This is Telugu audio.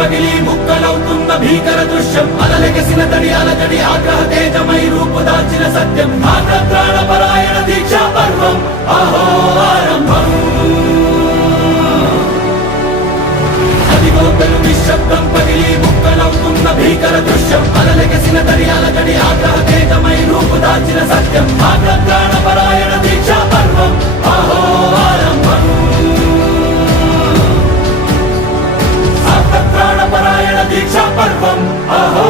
పగిలి ముక్కలవుతున్న భీకర దృశ్యం అలలెగసిన తడి అలజడి ఆగ్రహ తేజమై రూపుదాల్చిన సత్యం ఆగ్రత్రాణ పరాయణ దీక్షా పర్వం అహో ఆరంభం అదిగో పెను నిశ్శబ్దం పగిలి ముక్కలవుతున్న భీకర దృశ్యం అలలెగసిన తడి అలజడి ఆగ్రహ తేజమై రూపుదాల్చిన సత్యం ఆగ్రత్రాణ పరాయణ దీక్షా పర్వం అహో ఆరంభం ఆగ్రత్రాణ పరాయణ దీక్షా పర్వం అహో